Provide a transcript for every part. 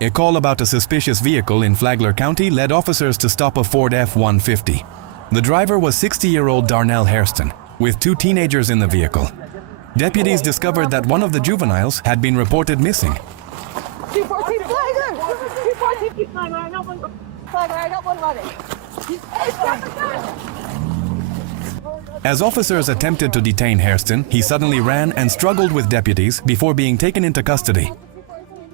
A call about a suspicious vehicle in Flagler County led officers to stop a Ford F-150. The driver was 60-year-old Darnell Hairston, with two teenagers in the vehicle. Deputies discovered that one of the juveniles had been reported missing. 214 Flagler! 214 Flagler, I got one running. Hey, stop the gun! As officers attempted to detain Hairston, he suddenly ran and struggled with deputies before being taken into custody.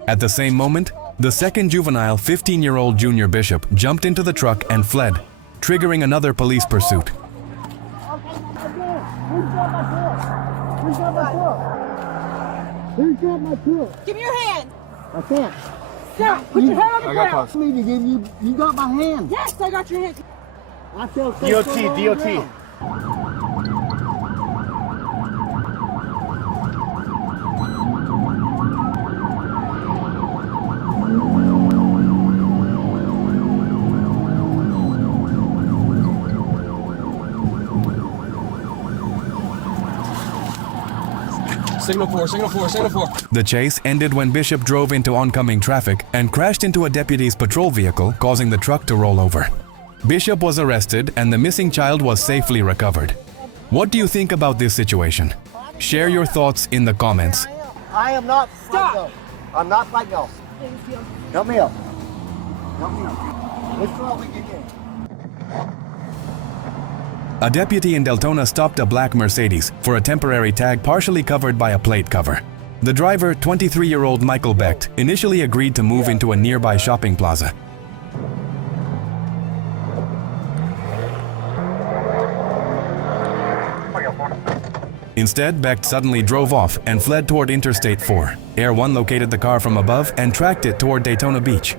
At the same moment, the second juvenile, 15-year-old Junior Bishop, jumped into the truck and fled, triggering another police pursuit. Who's got my truck? Give me your hand! I can't. Stop! Put your hand on the ground! Me to give you. You got my hand. Yes, I got your hand. I feel DOT. Signal 4. The chase ended when Bishop drove into oncoming traffic and crashed into a deputy's patrol vehicle, causing the truck to roll over. Bishop was arrested and the missing child was safely recovered. What do you think about this situation? Share your thoughts in the comments. I am not. Stop. I'm not like no. Help me up. Help me up. Let's try we get in. A deputy in Deltona stopped a black Mercedes for a temporary tag partially covered by a plate cover. The driver, 23-year-old Michael Becht, initially agreed to move into a nearby shopping plaza. Instead, Becht suddenly drove off and fled toward Interstate 4. Air 1 located the car from above and tracked it toward Daytona Beach.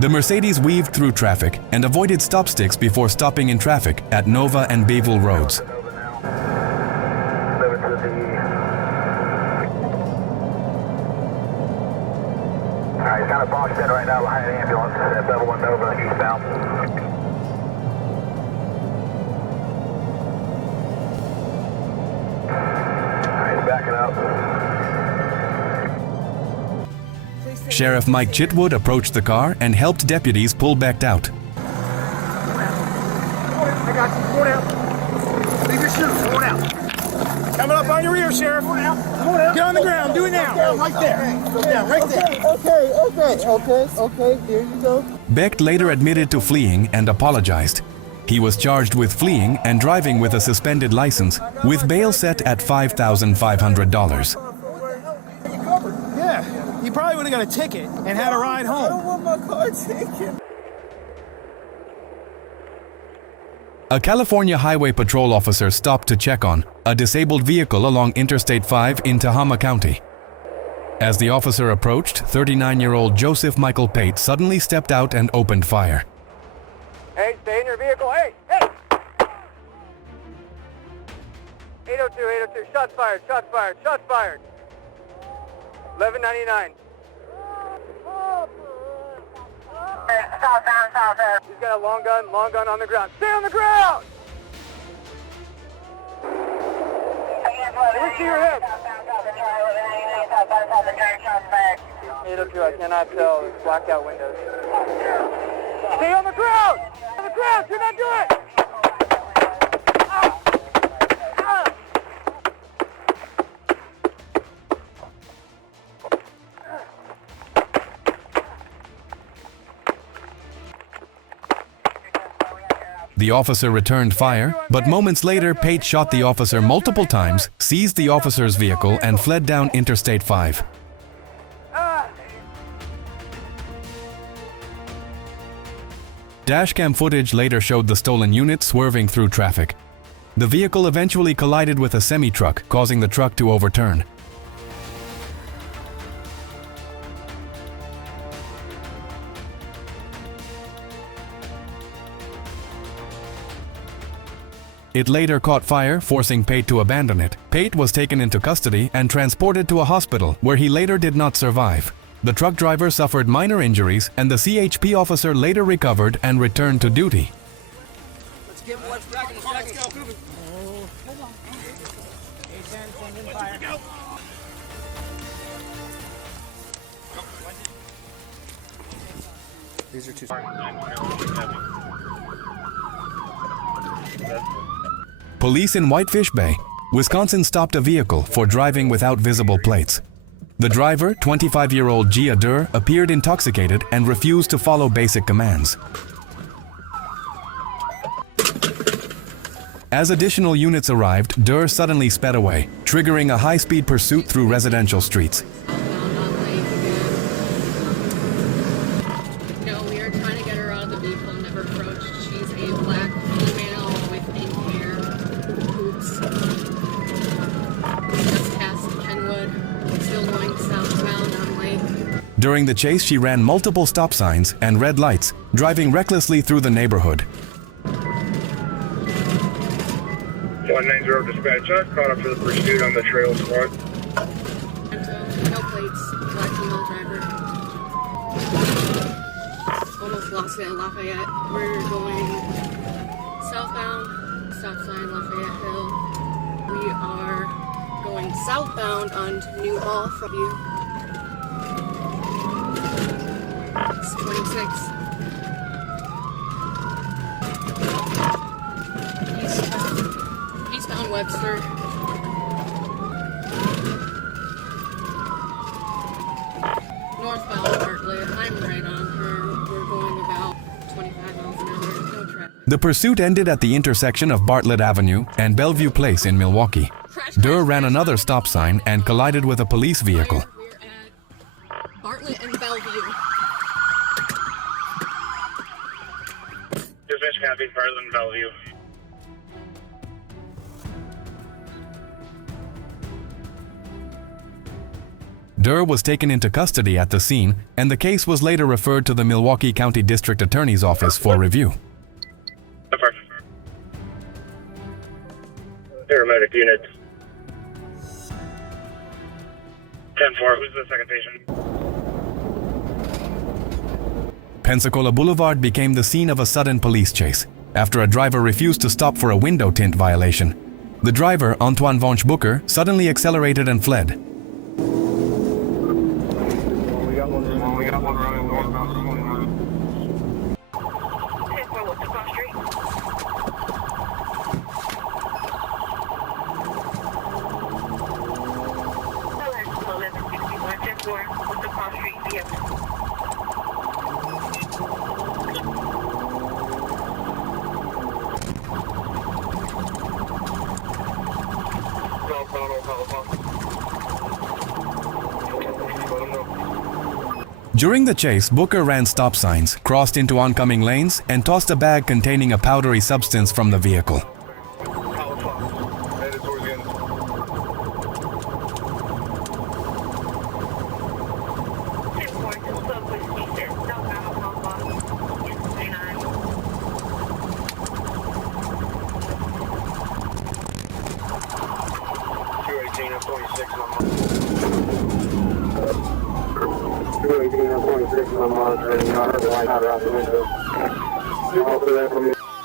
The Mercedes weaved through traffic and avoided stop sticks before stopping in traffic at Nova and Bayville roads. He's kind of boxed in right now behind an ambulance at level 1 Nova eastbound. He's backing up. Sheriff Mike Chitwood approached the car and helped deputies pull Becht out. I got you. Going out. Leave your shoes. Going out. Coming up on your rear, Sheriff. Going out. Get on the ground. Do it now. Right there. Go down. Right there. Okay. Here you go. Becht later admitted to fleeing and apologized. He was charged with fleeing and driving with a suspended license, with bail set at $5,500. Yeah. He probably would have got a ticket and had a ride home. I don't want my car taken. A California Highway Patrol officer stopped to check on a disabled vehicle along Interstate 5 in Tehama County. As the officer approached, 39-year-old Joseph Michael Pate suddenly stepped out and opened fire. Hey, stay in your vehicle. Hey! 802. Shots fired. 1199. He's got a long gun on the ground. Stay on the ground! Let me see your hip. 802, I cannot tell. It's blacked out windows. Stay on the ground! On the ground! Do not do it! The officer returned fire, but moments later, Pate shot the officer multiple times, seized the officer's vehicle, and fled down Interstate 5. Dashcam footage later showed the stolen unit swerving through traffic. The vehicle eventually collided with a semi-truck, causing the truck to overturn. It later caught fire, forcing Pate to abandon it. Pate was taken into custody and transported to a hospital, where he later did not survive. The truck driver suffered minor injuries and the CHP officer later recovered and returned to duty. Let's give him what's back in a second. Let's go. These are two. Police in Whitefish Bay, Wisconsin stopped a vehicle for driving without visible plates. The driver, 25-year-old Gia Durr, appeared intoxicated and refused to follow basic commands. As additional units arrived, Durr suddenly sped away, triggering a high-speed pursuit through residential streets. No, we are trying to get her out of the vehicle, never approached. She's a black female with pink hair, hoops. Just past Kenwood, still going southbound on Lake. During the chase, she ran multiple stop signs and red lights, driving recklessly through the neighborhood. 190 dispatch, I caught up to the pursuit on the trail squad. No plates, black female driver. Almost lost it at Lafayette. We're going southbound, stop sign Lafayette Hill. We are going southbound onto New Hall from you. It's 26. Eastbound Webster. Northbound Bartlett. I'm right on her. We're going about 25 miles an hour. No traffic. The pursuit ended at the intersection of Bartlett Avenue and Bellevue Place in Milwaukee. Durr ran another stop sign and collided with a police vehicle. We're at Bartlett and Bellevue. Dispatch copy, Bartlett and Bellevue. Durr was taken into custody at the scene, and the case was later referred to the Milwaukee County District Attorney's Office for review. Paramedic units. 10-4, who's the second patient? Pensacola Boulevard became the scene of a sudden police chase after a driver refused to stop for a window tint violation. The driver, Antoine Vonch Booker, suddenly accelerated and fled. We got one running northbound. During the chase, Booker ran stop signs, crossed into oncoming lanes, and tossed a bag containing a powdery substance from the vehicle.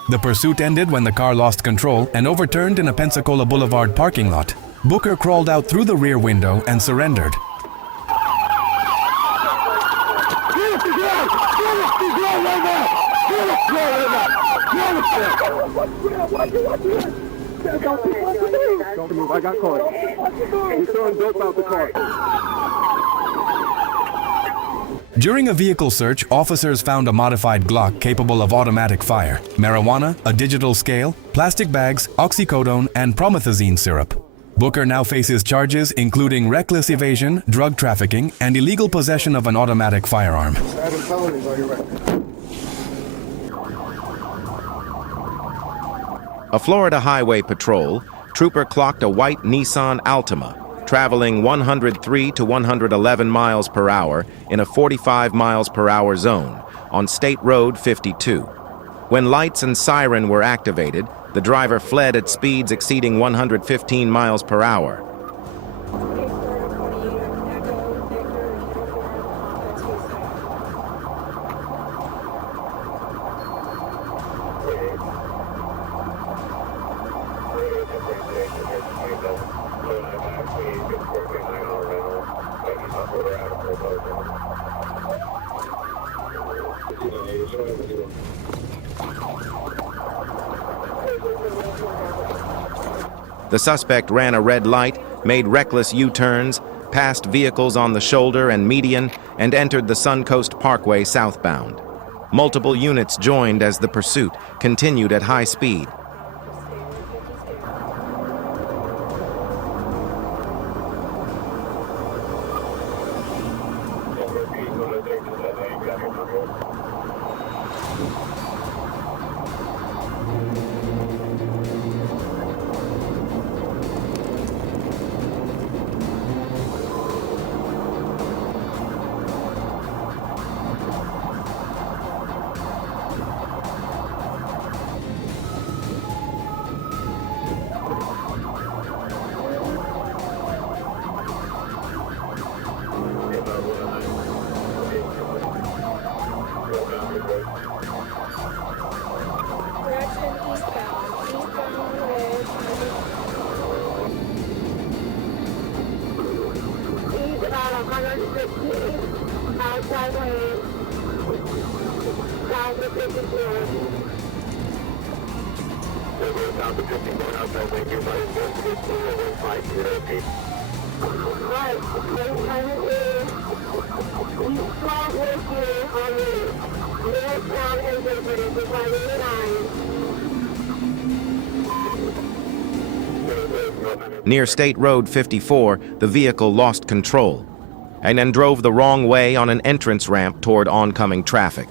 The pursuit ended when the car lost control and overturned in a Pensacola Boulevard parking lot. Booker crawled out through the rear window and surrendered. Don't move, I got caught. He's throwing dope out the car. During a vehicle search, officers found a modified Glock capable of automatic fire, marijuana, a digital scale, plastic bags, oxycodone, and promethazine syrup. Booker now faces charges including reckless evasion, drug trafficking, and illegal possession of an automatic firearm. A Florida highway patrol, trooper clocked a white Nissan Altima, traveling 103 to 111 miles per hour in a 45 miles per hour zone on State Road 52. When lights and siren were activated, the driver fled at speeds exceeding 115 miles per hour. The suspect ran a red light, made reckless U-turns, passed vehicles on the shoulder and median, and entered the Suncoast Parkway southbound. Multiple units joined as the pursuit continued at high speed. Near State Road 54, the vehicle lost control and then drove the wrong way on an entrance ramp toward oncoming traffic.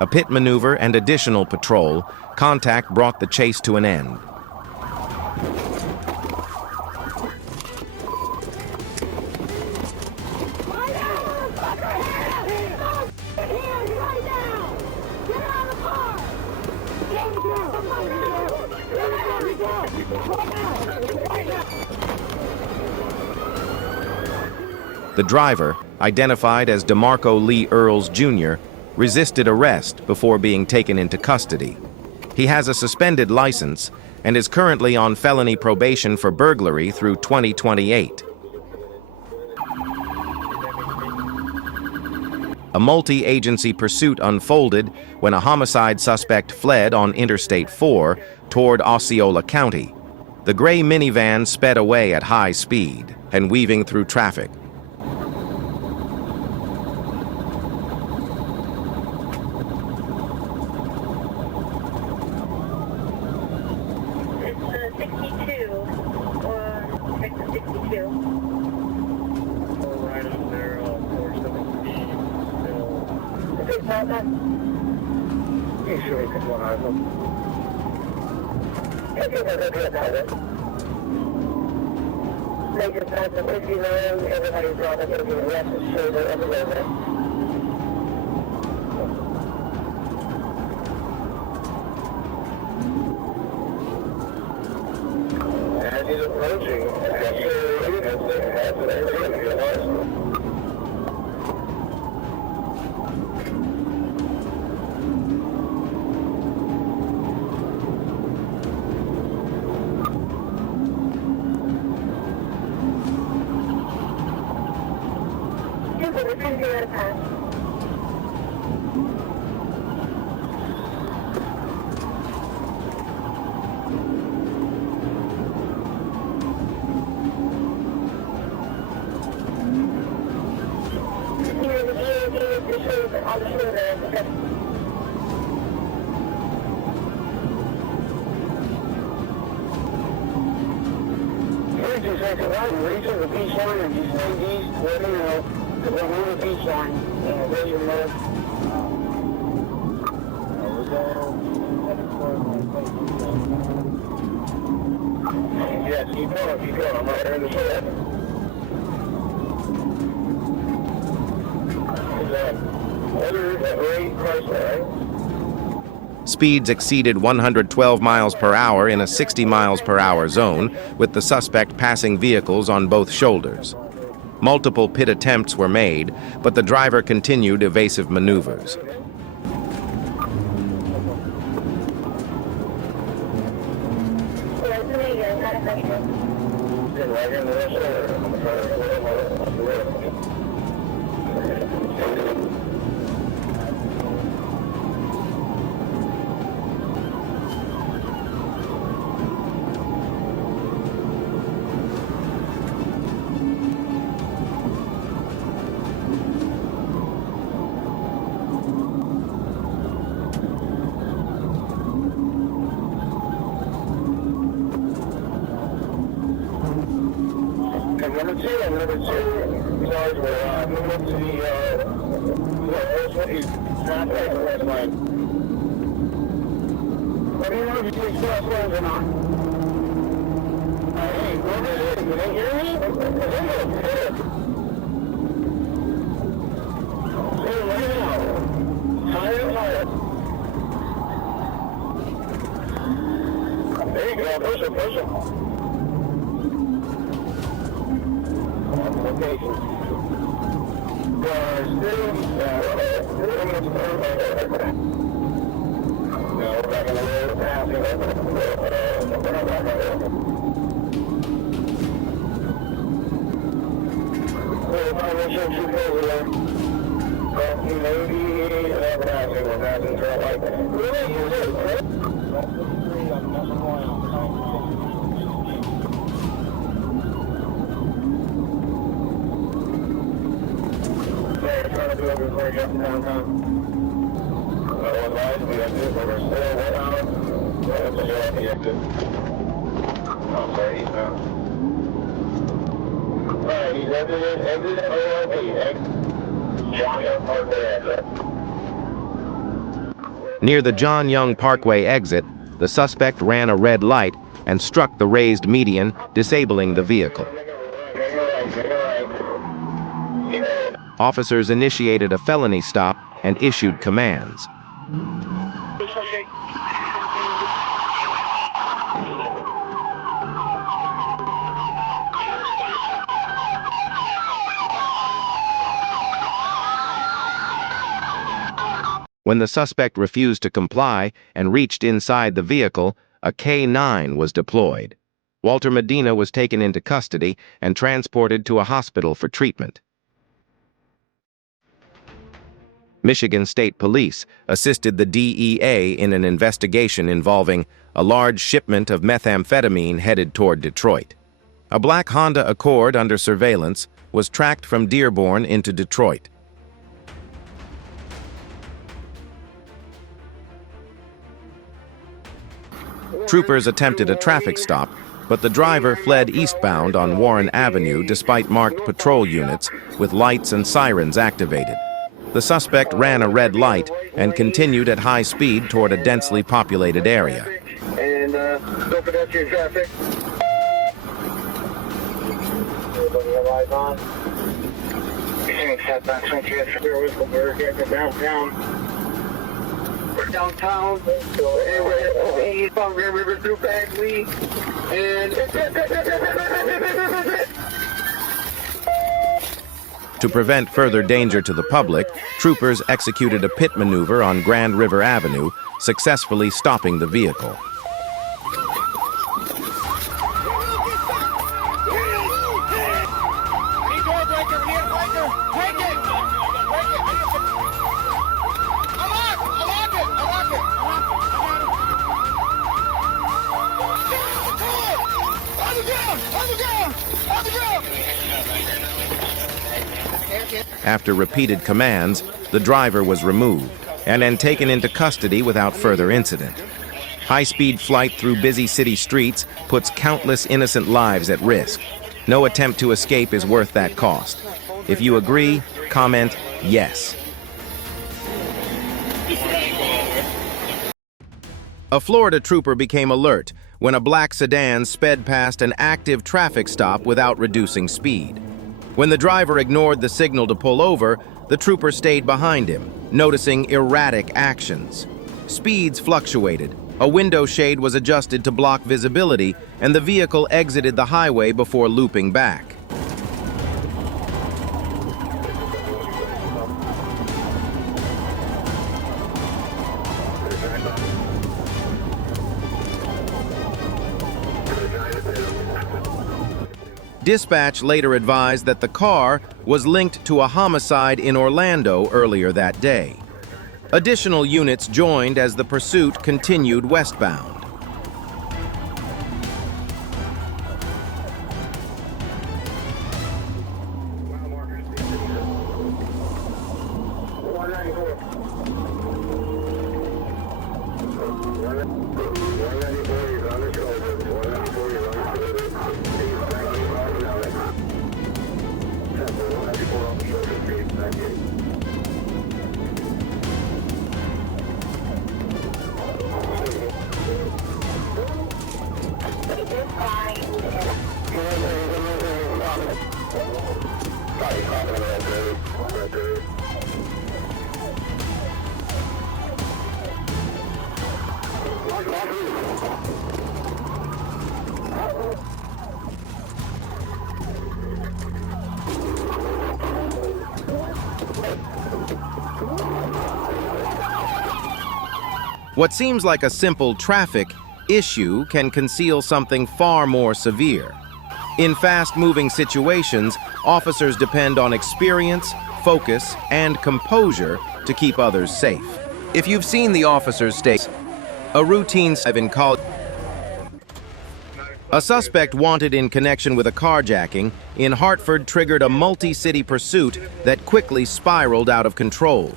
A pit maneuver and additional patrol, contact brought the chase to an end. The driver, identified as DeMarco Lee Earls Jr., resisted arrest before being taken into custody. He has a suspended license and is currently on felony probation for burglary through 2028. A multi-agency pursuit unfolded when a homicide suspect fled on Interstate 4 toward Osceola County. The gray minivan sped away at high speed and weaving through traffic. Speeds exceeded 112 miles per hour in a 60 miles per hour zone, with the suspect passing vehicles on both shoulders. Multiple pit attempts were made, but the driver continued evasive maneuvers. Near the John Young Parkway exit, the suspect ran a red light and struck the raised median, disabling the vehicle. Officers initiated a felony stop and issued commands. When the suspect refused to comply and reached inside the vehicle, a K-9 was deployed. Walter Medina was taken into custody and transported to a hospital for treatment. Michigan State Police assisted the DEA in an investigation involving a large shipment of methamphetamine headed toward Detroit. A black Honda Accord under surveillance was tracked from Dearborn into Detroit. Troopers attempted a traffic stop, but the driver fled eastbound on Warren Avenue despite marked patrol units with lights and sirens activated. The suspect ran a red light and continued at high speed toward a densely populated area. And no pedestrian traffic. Everybody on. Setbacks on we're getting downtown. We're downtown. We're eastbound Grand River through Bagley. And to prevent further danger to the public, troopers executed a pit maneuver on Grand River Avenue, successfully stopping the vehicle. After repeated commands, the driver was removed and then taken into custody without further incident. High-speed flight through busy city streets puts countless innocent lives at risk. No attempt to escape is worth that cost. If you agree, comment yes. A Florida trooper became alert when a black sedan sped past an active traffic stop without reducing speed. When the driver ignored the signal to pull over, the trooper stayed behind him, noticing erratic actions. Speeds fluctuated, a window shade was adjusted to block visibility, and the vehicle exited the highway before looping back. Dispatch later advised that the car was linked to a homicide in Orlando earlier that day. Additional units joined as the pursuit continued westbound. What seems like a simple traffic issue can conceal something far more severe. In fast-moving situations, officers depend on experience, focus, and composure to keep others safe. If you've seen the officers state, a routine in college. A suspect wanted in connection with a carjacking in Hartford triggered a multi-city pursuit that quickly spiraled out of control.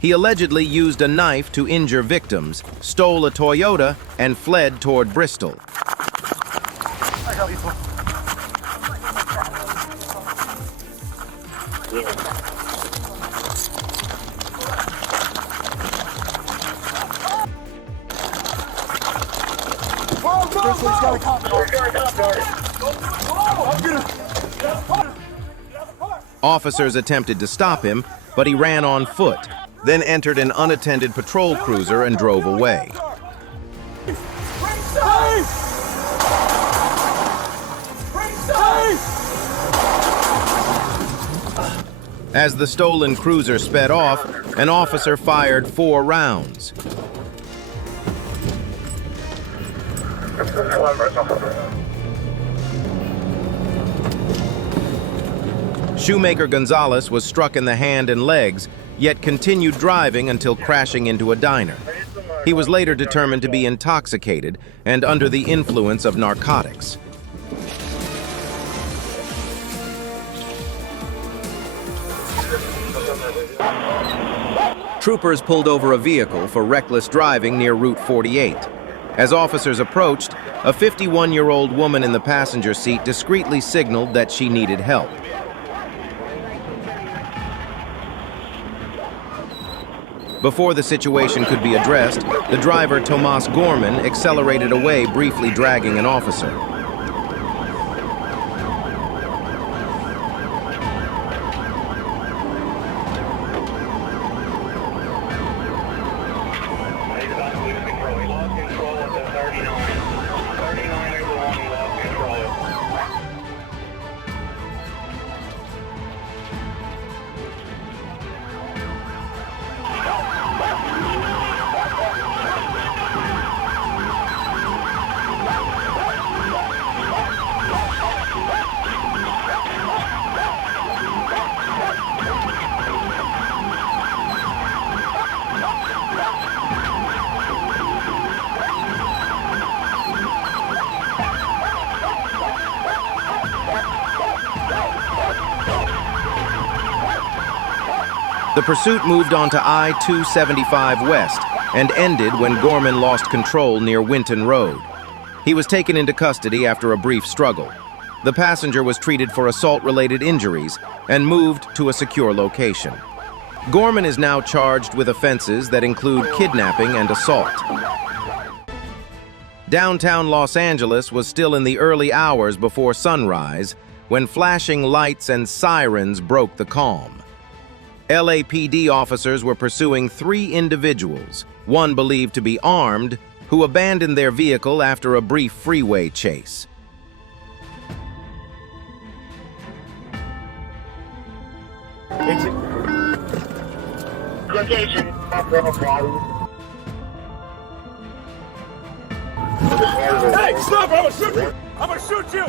He allegedly used a knife to injure victims, stole a Toyota, and fled toward Bristol. Officers attempted to stop him, but he ran on foot, then entered an unattended patrol cruiser and drove away. As the stolen cruiser sped off, an officer fired 4 rounds. Shoemaker Gonzalez was struck in the hand and legs, yet continued driving until crashing into a diner. He was later determined to be intoxicated and under the influence of narcotics. Troopers pulled over a vehicle for reckless driving near Route 48. As officers approached, a 51-year-old woman in the passenger seat discreetly signaled that she needed help. Before the situation could be addressed, the driver, Tomas Gorman, accelerated away, briefly dragging an officer. The pursuit moved onto I-275 West and ended when Gorman lost control near Winton Road. He was taken into custody after a brief struggle. The passenger was treated for assault-related injuries and moved to a secure location. Gorman is now charged with offenses that include kidnapping and assault. Downtown Los Angeles was still in the early hours before sunrise when flashing lights and sirens broke the calm. LAPD officers were pursuing 3 individuals, one believed to be armed, who abandoned their vehicle after a brief freeway chase. Location. Hey, stop! I'm gonna shoot you! I'm gonna shoot you!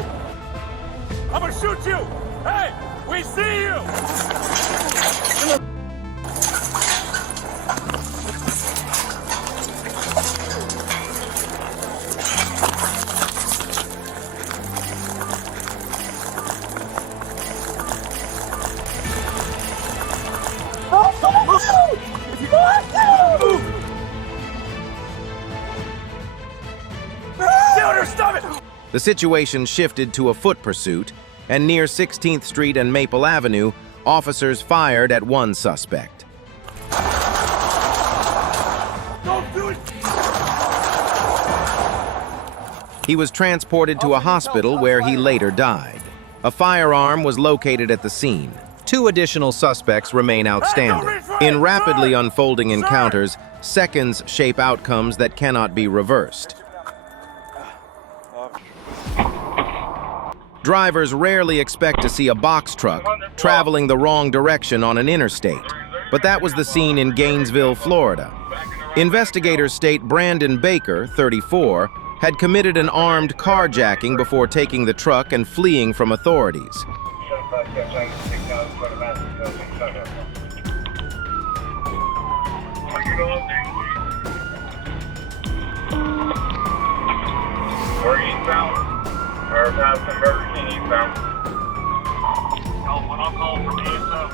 I'm gonna shoot you! Hey! We see you! The situation shifted to a foot pursuit, and near 16th Street and Maple Avenue, officers fired at one suspect. Don't do it! He was transported to a hospital where he later died. A firearm was located at the scene. 2 additional suspects remain outstanding. In rapidly unfolding encounters, seconds shape outcomes that cannot be reversed. Drivers rarely expect to see a box truck traveling the wrong direction on an interstate, but that was the scene in Gainesville, Florida. Investigators state Brandon Baker, 34, had committed an armed carjacking before taking the truck and fleeing from authorities. We're eastbound. Or past the Burger King eastbound. Oh, when I'll call from eastbound.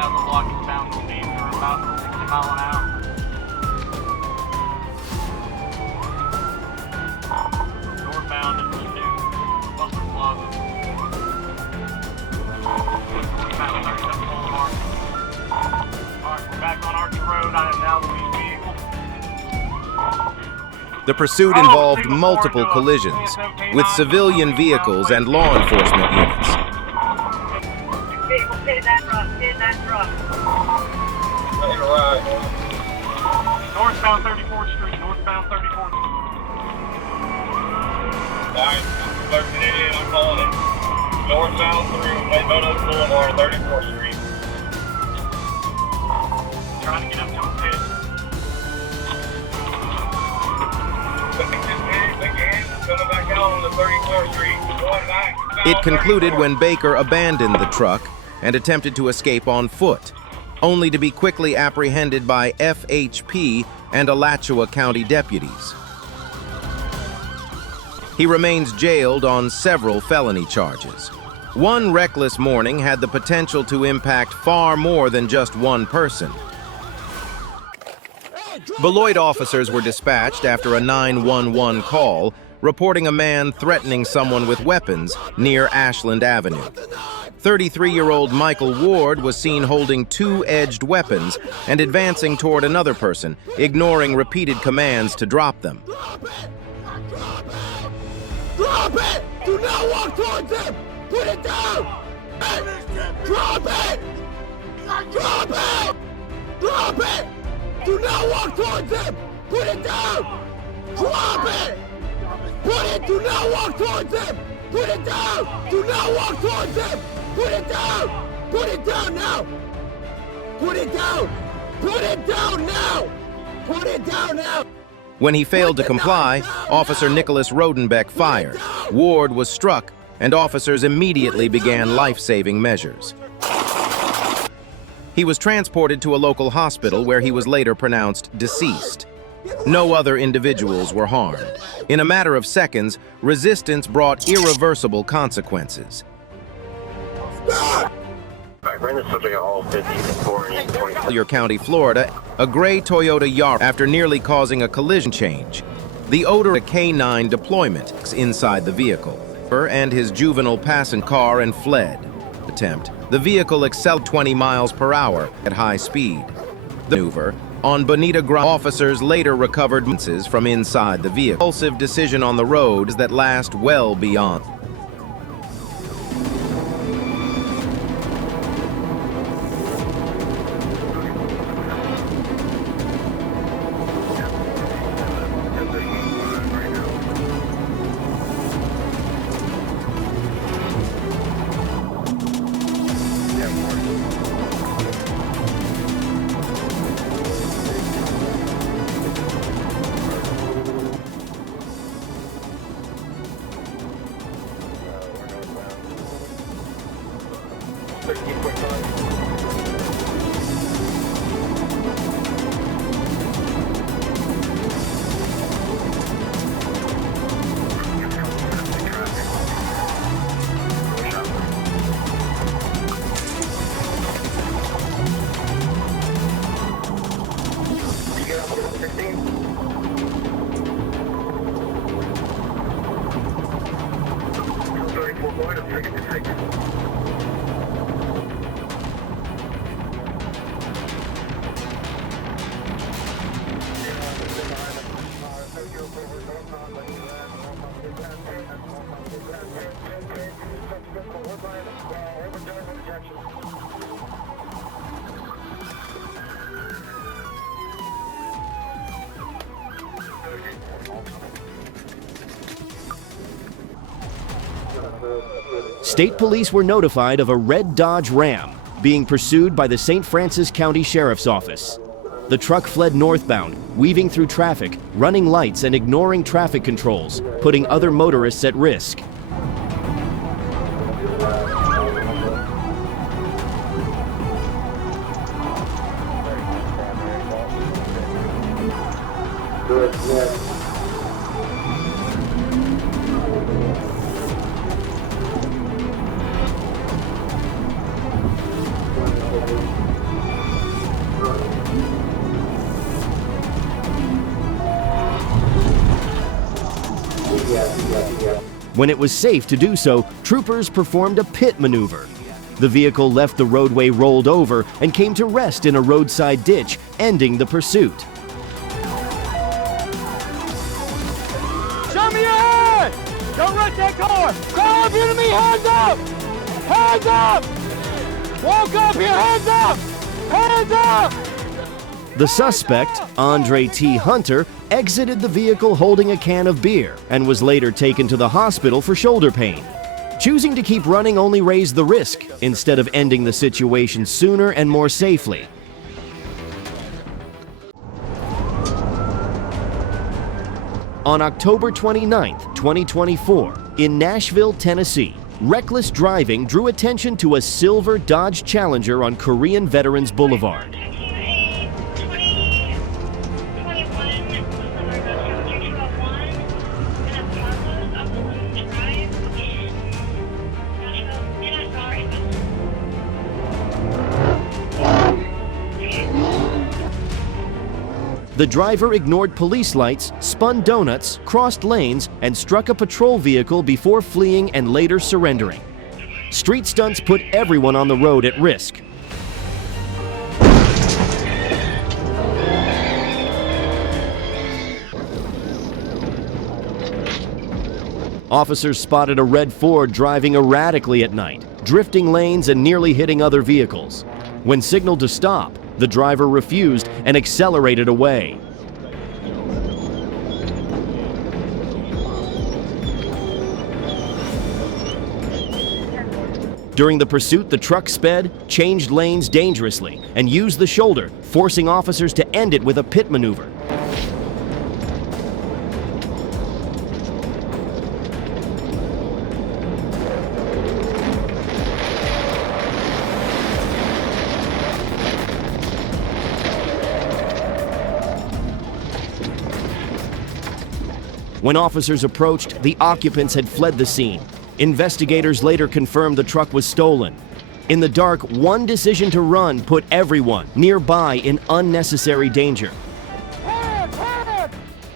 The block eastbound speeds are about 60 miles an hour. Northbound is the new Buster Plaza. Northbound 37 Boulevard. Alright, we're back on Archie Road. I am now the lead vehicle. The pursuit involved multiple collisions with civilian vehicles and law enforcement units. Vehicle, stay in that truck, stay in that truck. Right. Northbound 34th Street, northbound 34th Street. Alright, I'm calling it. Northbound through Lake Boulevard, 34th Street. Trying to get up to a pit. Coming back out on the 34th Street. Going back. It concluded when Baker abandoned the truck and attempted to escape on foot, only to be quickly apprehended by FHP and Alachua County deputies. He remains jailed on several felony charges. One reckless morning had the potential to impact far more than just one person. Beloit officers were dispatched after a 911 call reporting a man threatening someone with weapons near Ashland Avenue. 33-year-old Michael Ward was seen holding 2-edged weapons and advancing toward another person, ignoring repeated commands to drop them. Drop it! Do not walk towards him! Put it down! Drop it! Drop it! Drop it! Do not walk towards him! Put it down! Drop it! Put it! Do not walk towards him! Put it down! Do not walk towards him! Put it down! Put it down now! Put it down! Put it down now! Put it down now! When he failed to comply, Officer Nicholas Rodenbeck fired. Ward was struck, and officers immediately began life-saving measures. He was transported to a local hospital where he was later pronounced deceased. No other individuals were harmed. In a matter of seconds, resistance brought irreversible consequences. Collier County, Florida, a gray Toyota Yaris after nearly causing a collision change. The odor of a canine deployment inside the vehicle, and his juvenile passenger car and fled. Attempt. The vehicle accelerated 20 miles per hour at high speed. The maneuver on Bonita Grove. Officers later recovered evidence from inside the vehicle. Impulsive decision on the roads that last well beyond. State police were notified of a red Dodge Ram being pursued by the St. Francis County Sheriff's Office. The truck fled northbound, weaving through traffic, running lights and ignoring traffic controls, putting other motorists at risk. When it was safe to do so, troopers performed a pit maneuver. The vehicle left the roadway rolled over and came to rest in a roadside ditch, ending the pursuit. Show me your hand! Don't wreck that car! Call up enemy, hands up! Hands up! Walk up here, hands up! Hands up! The suspect, Andre T. Hunter, exited the vehicle holding a can of beer and was later taken to the hospital for shoulder pain. Choosing to keep running only raised the risk instead of ending the situation sooner and more safely. On October 29, 2024, in Nashville, Tennessee, reckless driving drew attention to a silver Dodge Challenger on Korean Veterans Boulevard. The driver ignored police lights, spun donuts, crossed lanes, and struck a patrol vehicle before fleeing and later surrendering. Street stunts put everyone on the road at risk. Officers spotted a red Ford driving erratically at night, drifting lanes and nearly hitting other vehicles. When signaled to stop, the driver refused and accelerated away. During the pursuit, the truck sped, changed lanes dangerously, and used the shoulder, forcing officers to end it with a pit maneuver. When officers approached, the occupants had fled the scene. Investigators later confirmed the truck was stolen. In the dark, one decision to run put everyone nearby in unnecessary danger.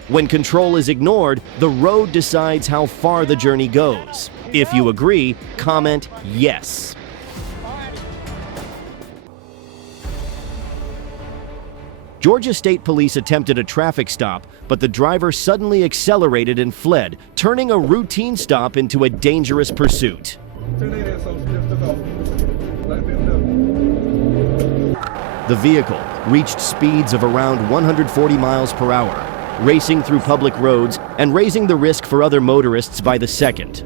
When control is ignored, the road decides how far the journey goes. If you agree, comment yes. Georgia State Police attempted a traffic stop, but the driver suddenly accelerated and fled, turning a routine stop into a dangerous pursuit. The vehicle reached speeds of around 140 miles per hour, racing through public roads and raising the risk for other motorists by the second.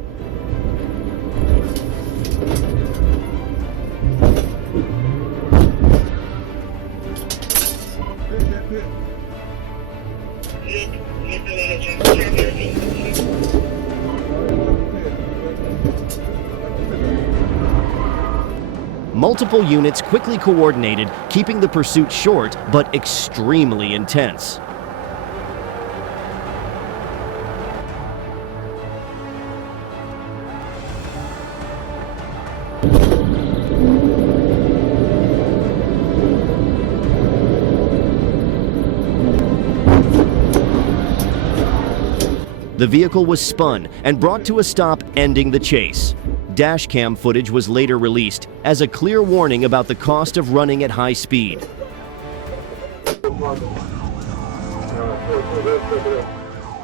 Multiple units quickly coordinated, keeping the pursuit short but extremely intense. The vehicle was spun and brought to a stop, ending the chase. Dashcam footage was later released as a clear warning about the cost of running at high speed.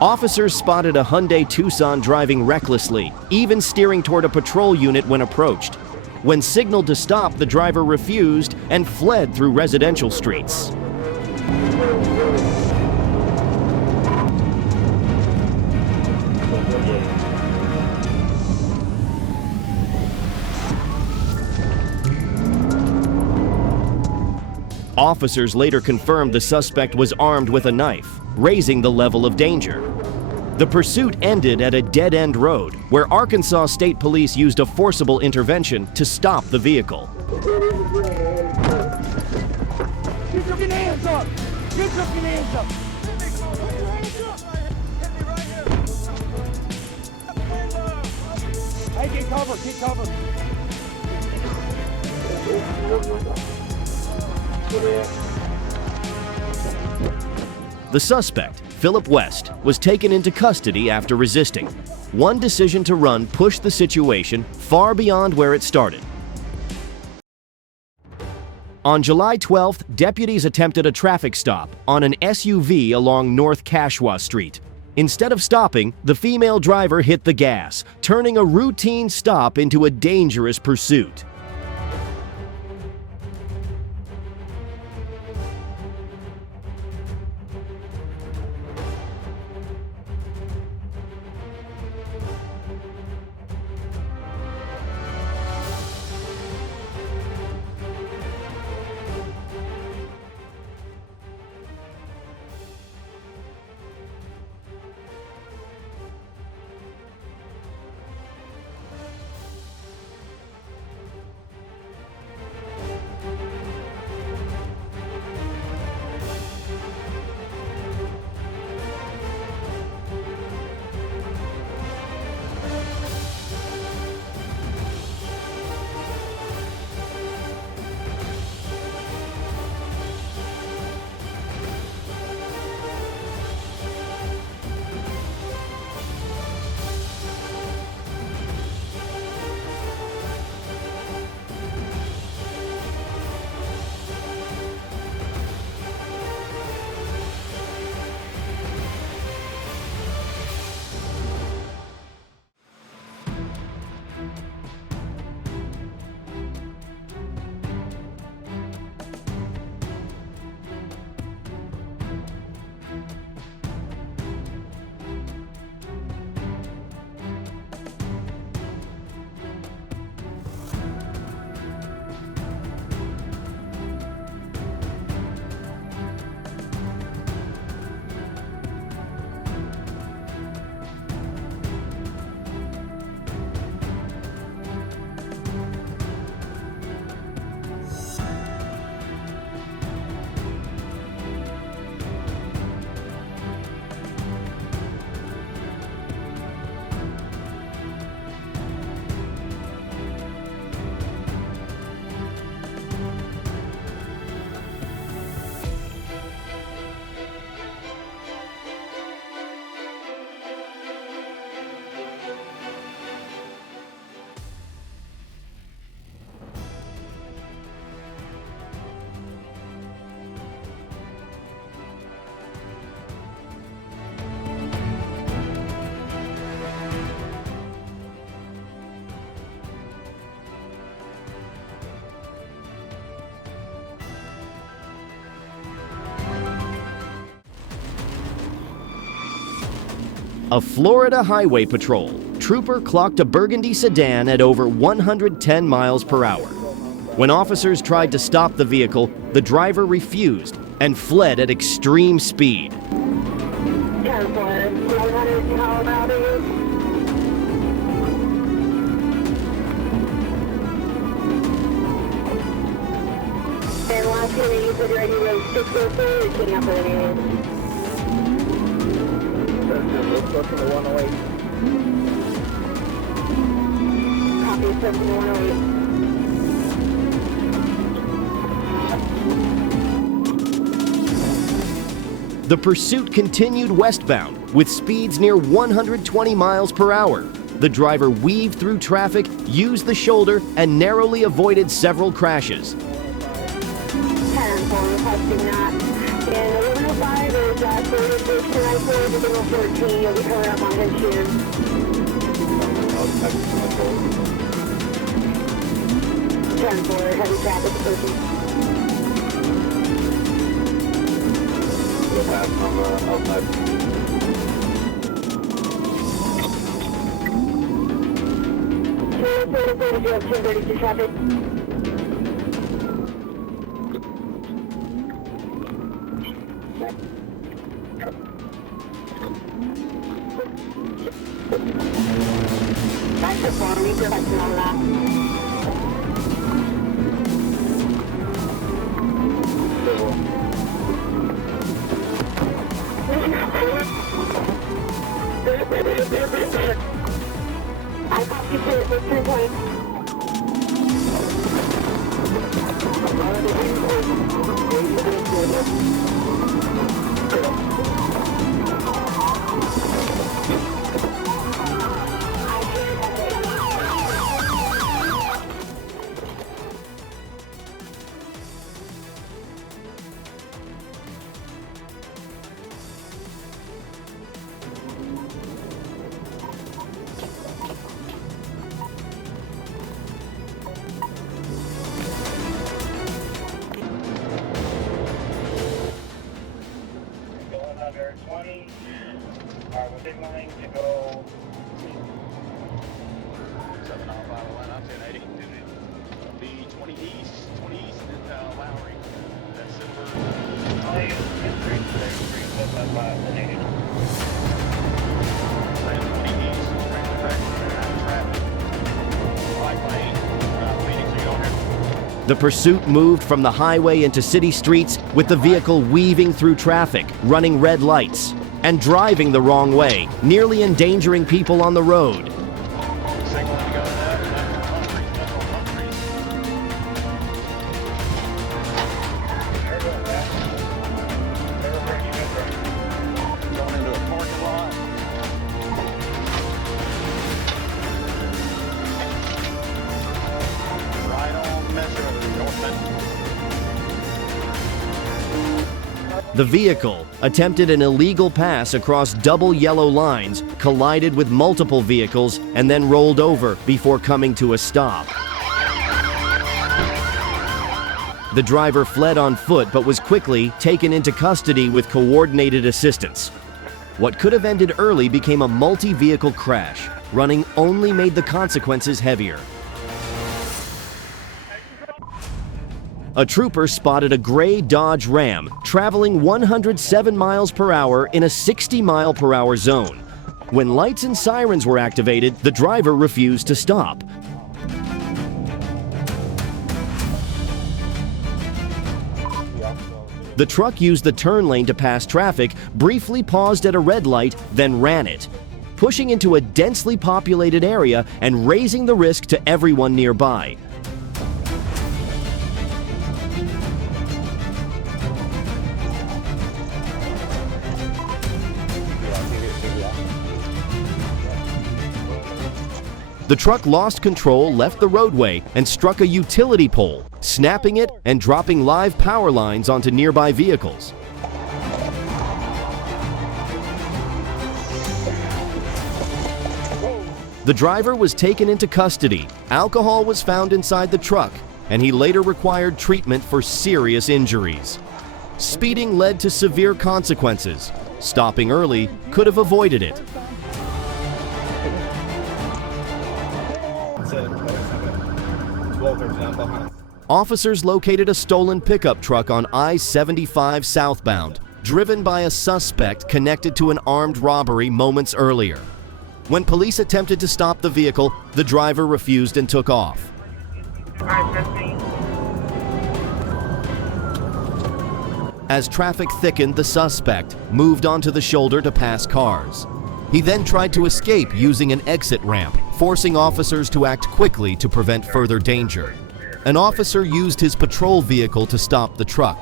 Officers spotted a Hyundai Tucson driving recklessly, even steering toward a patrol unit when approached. When signaled to stop, the driver refused and fled through residential streets. Officers later confirmed the suspect was armed with a knife, raising the level of danger. The pursuit ended at a dead-end road, where Arkansas State Police used a forcible intervention to stop the vehicle. Get your hands up! Get your hands up! Hey, get cover, get cover. The suspect, Philip West, was taken into custody after resisting. One decision to run pushed the situation far beyond where it started. On July 12th, deputies attempted a traffic stop on an SUV along North Cashwa Street. Instead of stopping, the female driver hit the gas, turning a routine stop into a dangerous pursuit. A Florida highway patrol trooper clocked a burgundy sedan at over 110 miles per hour. When officers tried to stop the vehicle, the driver refused and fled at extreme speed. Let's go to the 108. Copy, to the 108. The pursuit continued westbound with speeds near 120 miles per hour. The driver weaved through traffic, used the shoulder, and narrowly avoided several crashes. 10-4, requesting that. And 1105 is 46-294, divisional 14. You'll be coming up on his shoes. 10-4, heavy traffic approaching. We'll pass on the outside. You have 1032 traffic. The pursuit moved from the highway into city streets with the vehicle weaving through traffic, running red lights, and driving the wrong way, nearly endangering people on the road. The vehicle attempted an illegal pass across double yellow lines, collided with multiple vehicles, and then rolled over before coming to a stop. The driver fled on foot but was quickly taken into custody with coordinated assistance. What could have ended early became a multi-vehicle crash. Running only made the consequences heavier. A trooper spotted a gray Dodge Ram traveling 107 miles per hour in a 60 mile per hour zone. When lights and sirens were activated, the driver refused to stop. The truck used the turn lane to pass traffic, briefly paused at a red light, then ran it, pushing into a densely populated area and raising the risk to everyone nearby. The truck lost control, left the roadway, and struck a utility pole, snapping it and dropping live power lines onto nearby vehicles. The driver was taken into custody. Alcohol was found inside the truck, and he later required treatment for serious injuries. Speeding led to severe consequences. Stopping early could have avoided it. Officers located a stolen pickup truck on I-75 southbound, driven by a suspect connected to an armed robbery moments earlier. When police attempted to stop the vehicle, the driver refused and took off. As traffic thickened, the suspect moved onto the shoulder to pass cars. He then tried to escape using an exit ramp, forcing officers to act quickly to prevent further danger. An officer used his patrol vehicle to stop the truck.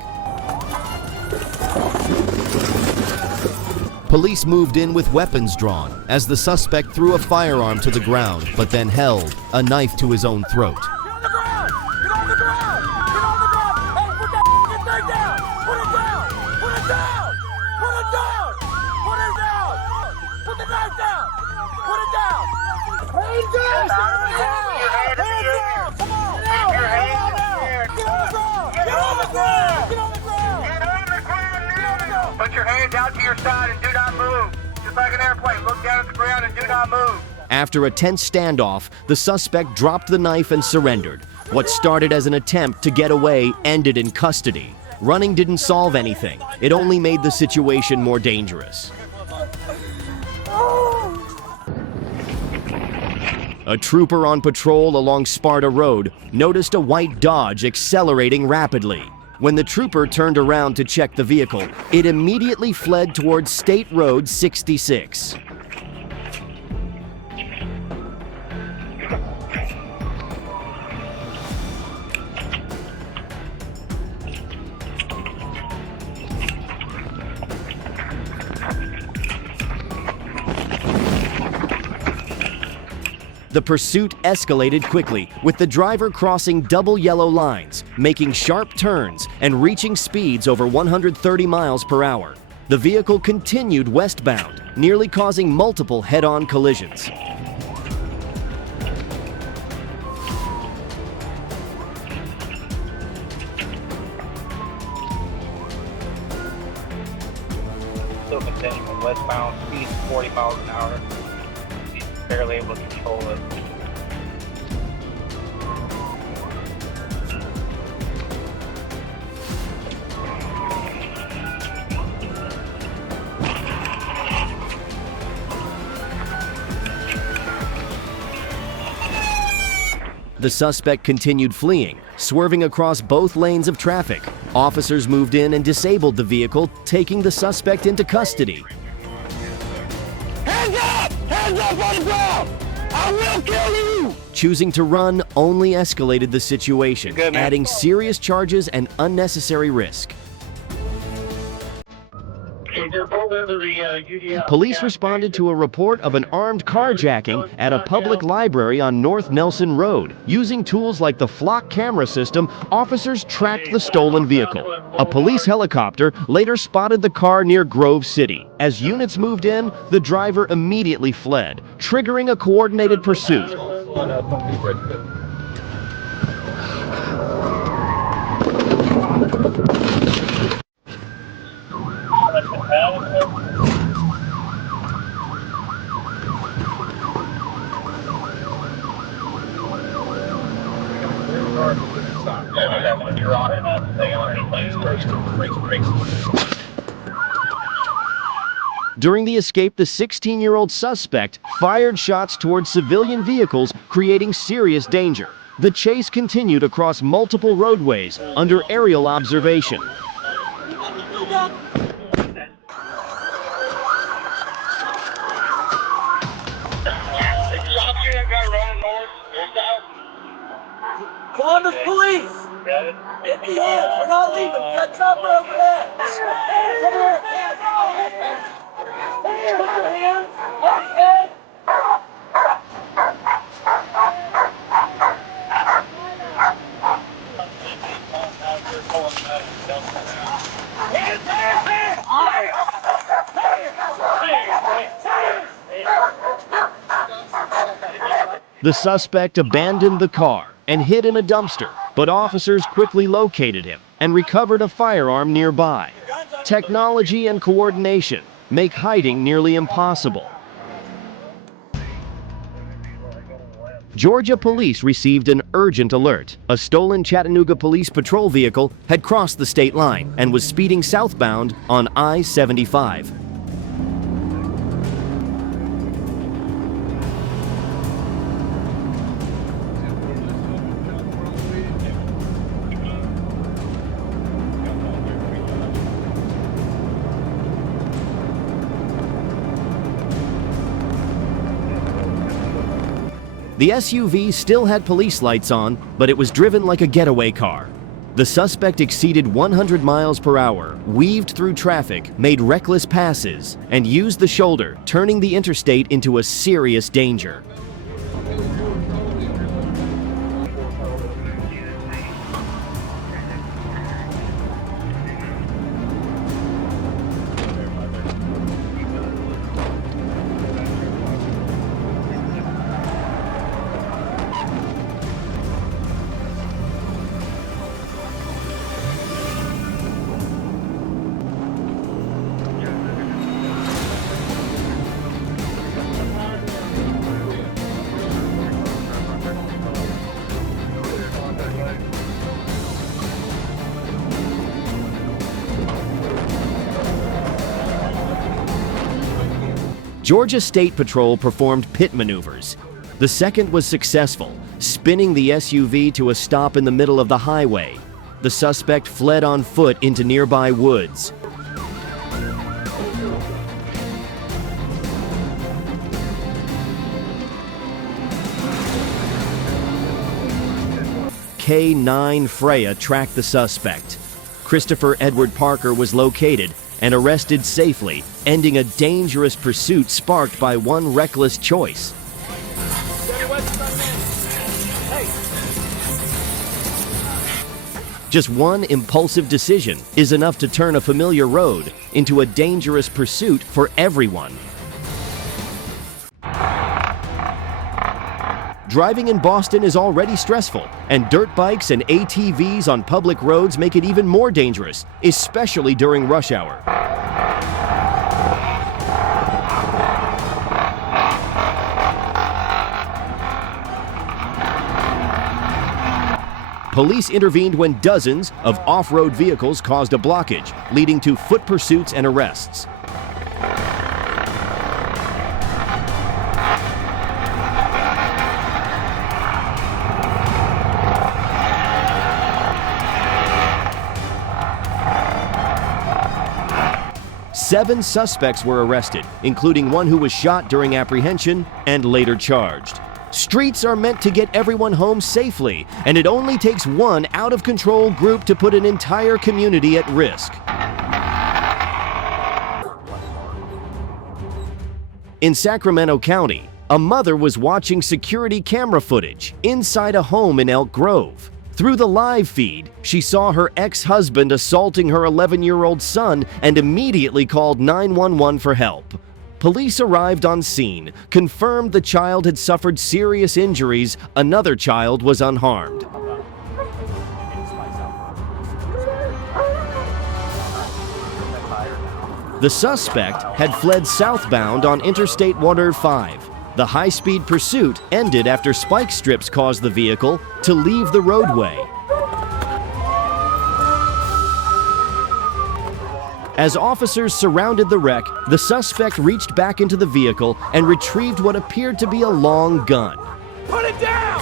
Police moved in with weapons drawn as the suspect threw a firearm to the ground, but then held a knife to his own throat. Put your hands out to your side and do not move. Just like an airplane, look down at the ground and do not move. After a tense standoff, the suspect dropped the knife and surrendered. What started as an attempt to get away ended in custody. Running didn't solve anything. It only made the situation more dangerous. A trooper on patrol along Sparta Road noticed a white Dodge accelerating rapidly. When the trooper turned around to check the vehicle, it immediately fled towards State Road 66. The pursuit escalated quickly, with the driver crossing double yellow lines, making sharp turns, and reaching speeds over 130 miles per hour. The vehicle continued westbound, nearly causing multiple head-on collisions. Still continuing westbound, speed 40 miles an hour. He's barely able to control it. The suspect continued fleeing, swerving across both lanes of traffic. Officers moved in and disabled the vehicle, taking the suspect into custody. Hands up! Hands up on the ground! I will kill you! Choosing to run only escalated the situation, adding serious charges and unnecessary risk. Police responded to a report of an armed carjacking at a public library on North Nelson Road. Using tools like the flock camera system, officers tracked the stolen vehicle. A police helicopter later spotted the car near Grove City. As units moved in, the driver immediately fled, triggering a coordinated pursuit. During the escape, the 16-year-old suspect fired shots towards civilian vehicles, creating serious danger. The chase continued across multiple roadways under aerial observation. Come on, the police! Get me in! We're not leaving! That chopper over there! Come here! Put your hands on his head! The suspect abandoned the car and hid in a dumpster, but officers quickly located him and recovered a firearm nearby. Technology and coordination make hiding nearly impossible. Georgia police received an urgent alert. A stolen Chattanooga police patrol vehicle had crossed the state line and was speeding southbound on I-75. The SUV still had police lights on, but it was driven like a getaway car. The suspect exceeded 100 miles per hour, weaved through traffic, made reckless passes, and used the shoulder, turning the interstate into a serious danger. Georgia State Patrol performed pit maneuvers. The second was successful, spinning the SUV to a stop in the middle of the highway. The suspect fled on foot into nearby woods. K-9 Freya tracked the suspect. Christopher Edward Parker was located and arrested safely, ending a dangerous pursuit sparked by one reckless choice. Just one impulsive decision is enough to turn a familiar road into a dangerous pursuit for everyone. Driving in Boston is already stressful, and dirt bikes and ATVs on public roads make it even more dangerous, especially during rush hour. Police intervened when dozens of off-road vehicles caused a blockage, leading to foot pursuits and arrests. Seven suspects were arrested, including one who was shot during apprehension and later charged. Streets are meant to get everyone home safely, and it only takes one out-of-control group to put an entire community at risk. In Sacramento County, a mother was watching security camera footage inside a home in Elk Grove. Through the live feed, she saw her ex-husband assaulting her 11-year-old son and immediately called 911 for help. Police arrived on scene, confirmed the child had suffered serious injuries. Another child was unharmed. The suspect had fled southbound on Interstate 105. The high-speed pursuit ended after spike strips caused the vehicle to leave the roadway. As officers surrounded the wreck, the suspect reached back into the vehicle and retrieved what appeared to be a long gun. Put it down!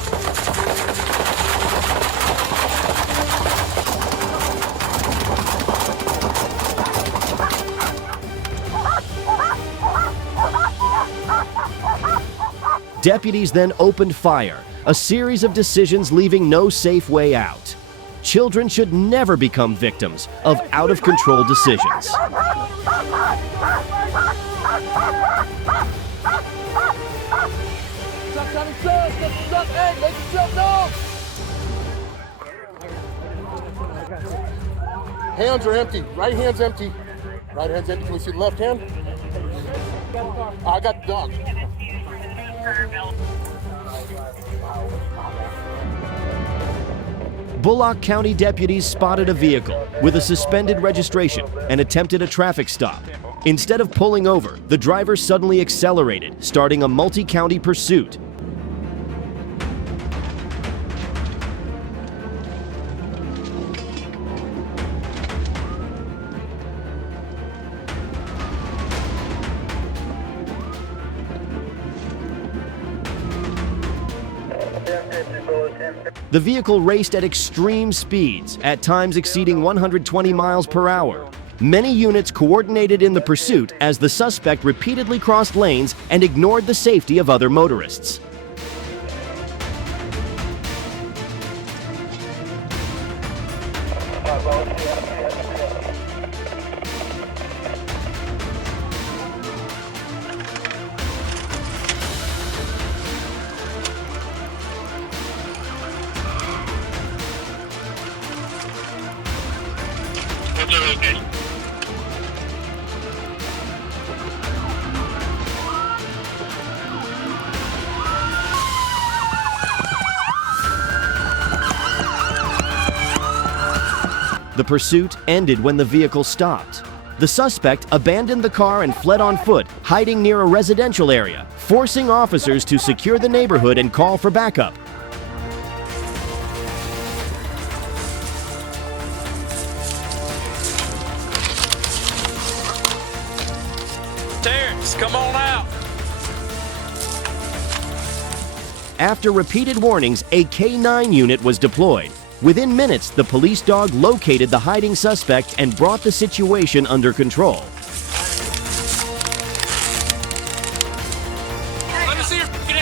Deputies then opened fire, a series of decisions leaving no safe way out. Children should never become victims of out-of-control decisions. Hands are empty. Right hand's empty. Right hand's empty. Can we see the left hand? I got the dog. Bullock County deputies spotted a vehicle with a suspended registration and attempted a traffic stop. Instead of pulling over, the driver suddenly accelerated, starting a multi-county pursuit. The vehicle raced at extreme speeds, at times exceeding 120 miles per hour. Many units coordinated in the pursuit as the suspect repeatedly crossed lanes and ignored the safety of other motorists. The pursuit ended when the vehicle stopped. The suspect abandoned the car and fled on foot, hiding near a residential area, forcing officers to secure the neighborhood and call for backup. Terrence, come on out. After repeated warnings, a K-9 unit was deployed. Within minutes, the police dog located the hiding suspect and brought the situation under control. Let me see your f***ing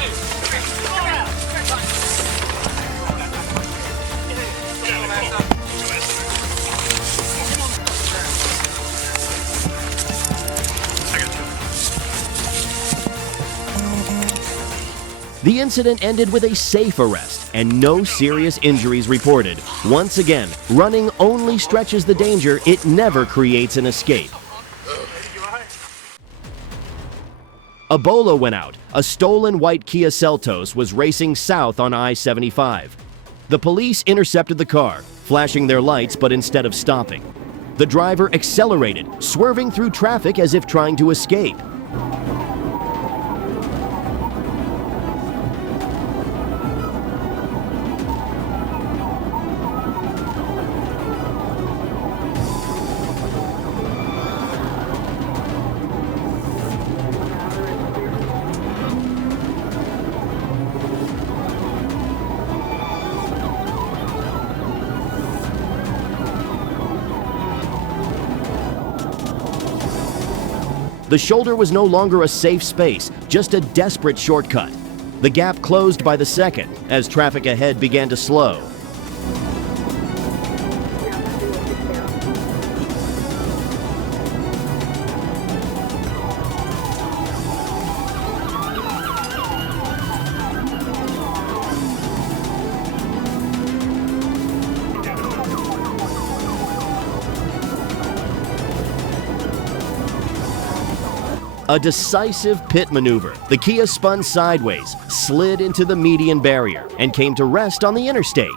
The incident ended with a safe arrest and no serious injuries reported. Once again, running only stretches the danger, it never creates an escape. Ebola went out. A stolen white Kia Seltos was racing south on I-75. The police intercepted the car, flashing their lights but instead of stopping. The driver accelerated, swerving through traffic as if trying to escape. The shoulder was no longer a safe space, just a desperate shortcut. The gap closed by the second as traffic ahead began to slow. A decisive pit maneuver. The Kia spun sideways, slid into the median barrier, and came to rest on the interstate.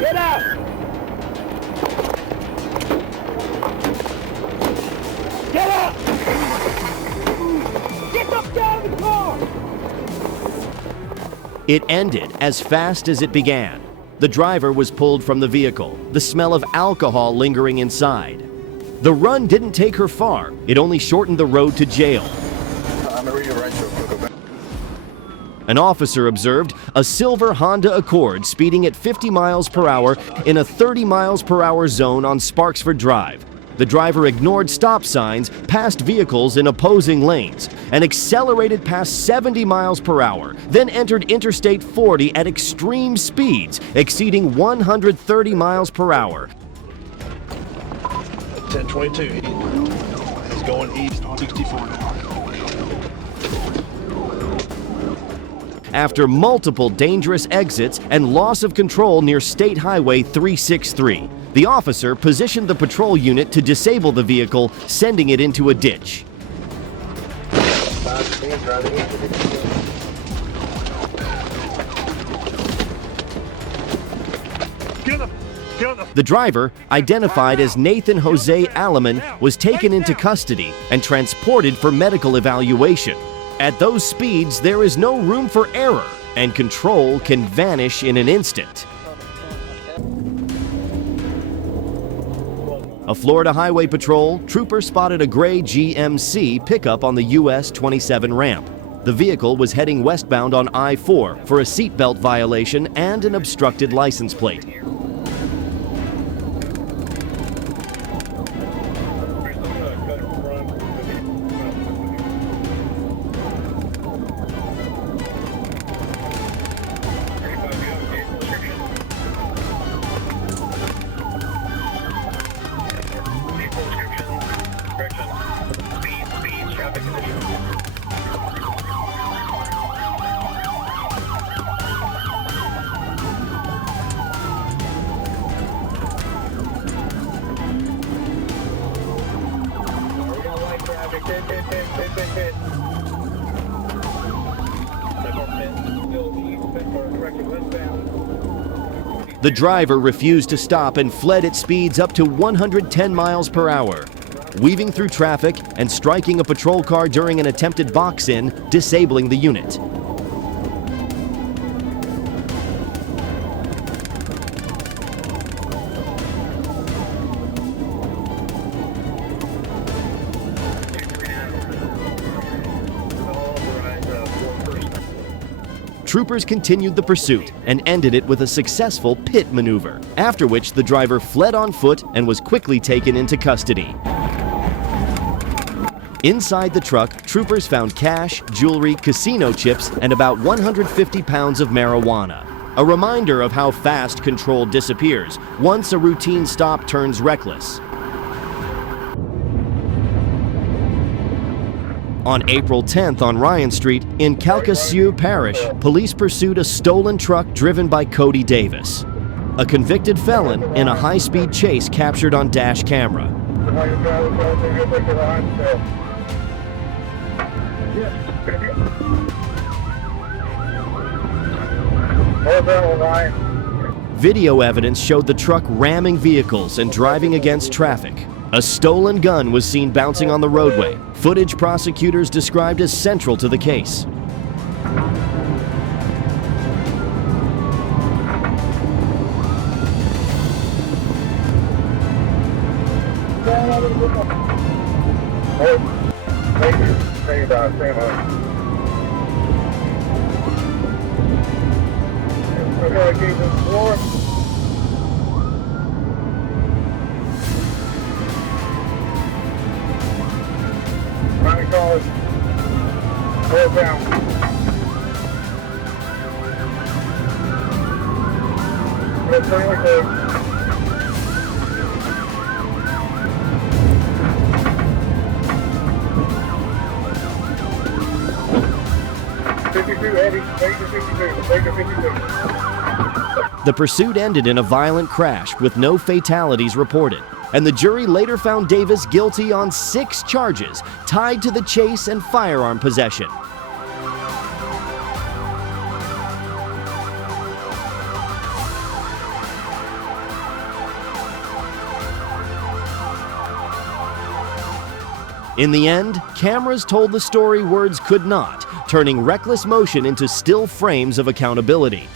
Get out! Get up! Get up out of the car! It ended as fast as it began. The driver was pulled from the vehicle, the smell of alcohol lingering inside. The run didn't take her far. It only shortened the road to jail. An officer observed a silver Honda Accord speeding at 50 miles per hour in a 30 miles per hour zone on Sparksford Drive. The driver ignored stop signs, passed vehicles in opposing lanes, and accelerated past 70 miles per hour, then entered Interstate 40 at extreme speeds, exceeding 130 miles per hour. 1022, he's going east on 64 now. After multiple dangerous exits and loss of control near State Highway 363, the officer positioned the patrol unit to disable the vehicle, sending it into a ditch. The driver, identified as Nathan Jose Alaman, was taken into custody and transported for medical evaluation. At those speeds, there is no room for error, and control can vanish in an instant. A Florida Highway Patrol trooper spotted a gray GMC pickup on the US 27 ramp. The vehicle was heading westbound on I-4 for a seatbelt violation and an obstructed license plate. The driver refused to stop and fled at speeds up to 110 miles per hour, weaving through traffic and striking a patrol car during an attempted box-in, disabling the unit. troopers continued the pursuit and ended it with a successful pit maneuver, after which the driver fled on foot and was quickly taken into custody. Inside the truck, troopers found cash, jewelry, casino chips, and about 150 pounds of marijuana. A reminder of how fast control disappears once a routine stop turns reckless. On April 10th on Ryan Street in Calcasieu Parish, police pursued a stolen truck driven by Cody Davis, a convicted felon in a high-speed chase captured on dash camera. Video evidence showed the truck ramming vehicles and driving against traffic. A stolen gun was seen bouncing on the roadway, footage prosecutors described as central to the case. The pursuit ended in a violent crash with no fatalities reported, and the jury later found Davis guilty on 6 charges tied to the chase and firearm possession. In the end, cameras told the story words could not, turning reckless motion into still frames of accountability.